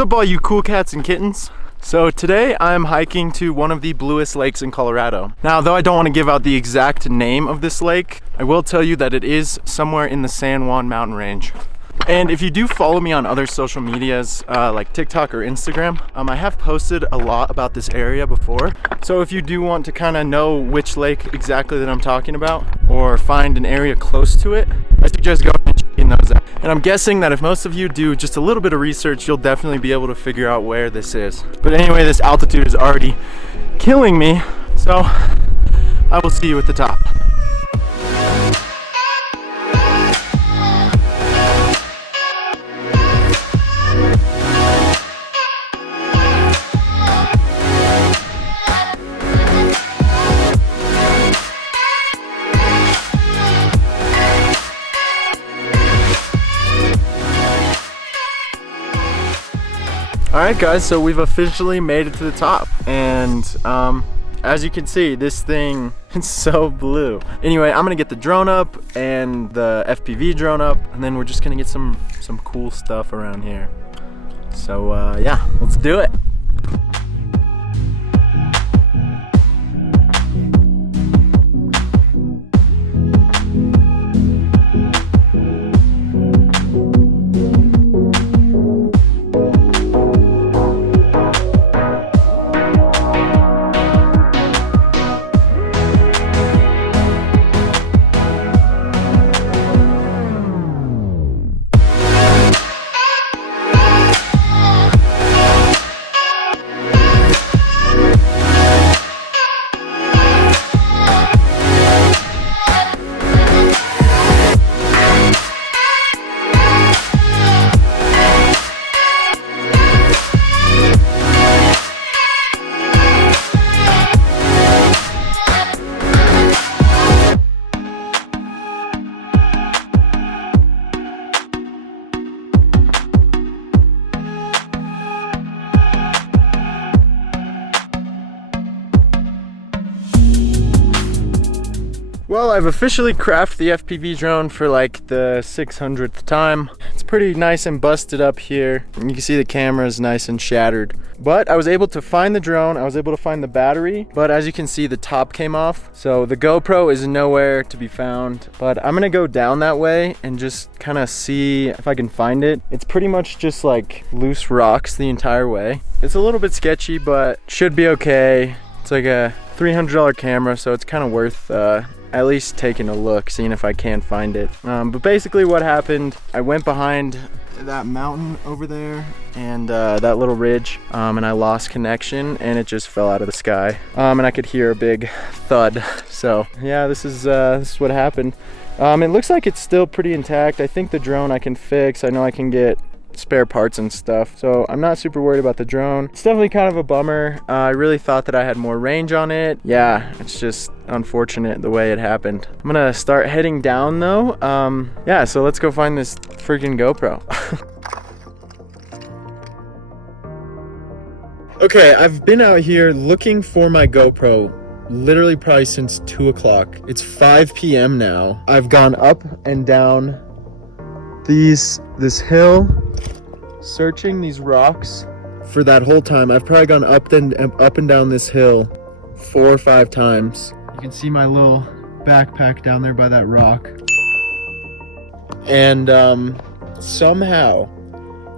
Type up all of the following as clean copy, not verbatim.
What's up all you cool cats and kittens? So today I'm hiking to one of the bluest lakes in Colorado. Now, though I don't want to give out the exact name of this lake, I will tell you that it is somewhere in the San Juan mountain range. And if you do follow me on other social medias like TikTok or Instagram, I have posted a lot about this area before. So if you do want to kind of know which lake exactly that I'm talking about or find an area close to it, I suggest going and checking those out. And I'm guessing that if most of you do just a little bit of research, you'll definitely be able to figure out where this is. But anyway, this altitude is already killing me, so I will see you at the top. Alright guys, so we've officially made it to the top, and as you can see, this thing is so blue. Anyway, I'm gonna get the drone up and the FPV drone up, and then we're just gonna get some cool stuff around here. So yeah, let's do it. Well, I've officially crafted the FPV drone for like the 600th time. It's pretty nice and busted up here. And you can see the camera is nice and shattered. But I was able to find the drone, I was able to find the battery, but as you can see, the top came off. So the GoPro is nowhere to be found. But I'm gonna go down that way and just kind of see if I can find it. It's pretty much just like loose rocks the entire way. It's a little bit sketchy, but should be okay. It's like a $300 camera, so it's kind of worth at least taking a look, seeing if I can find it. But basically what happened, I went behind that mountain over there and that little ridge, and I lost connection and it just fell out of the sky. And I could hear a big thud. So yeah, this is what happened. It looks like it's still pretty intact. I think the drone I can fix. I know I can get spare parts and stuff, so I'm not super worried about the drone. It's definitely kind of a bummer. I really thought that I had more range on it. Yeah, it's just unfortunate the way it happened. I'm gonna start heading down though. Yeah, so let's go find this freaking GoPro. Okay, I've been out here looking for my GoPro literally probably since 2 o'clock. It's 5 p.m. now. I've gone up and down this hill, searching these rocks for that whole time. I've probably gone up and down this hill 4 or 5 times. You can see my little backpack down there by that rock. And somehow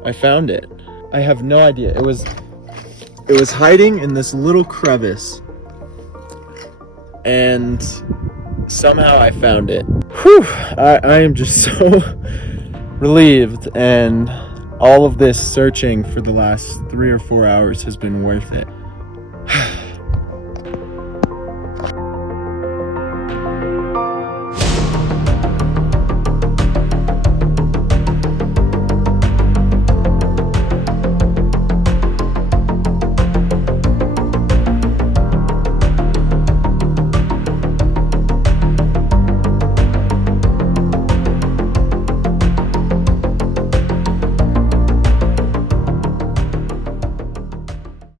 I found it. I have no idea. It was hiding in this little crevice, and somehow I found it. Whew! I am just so relieved, and all of this searching for the last 3 or 4 hours has been worth it.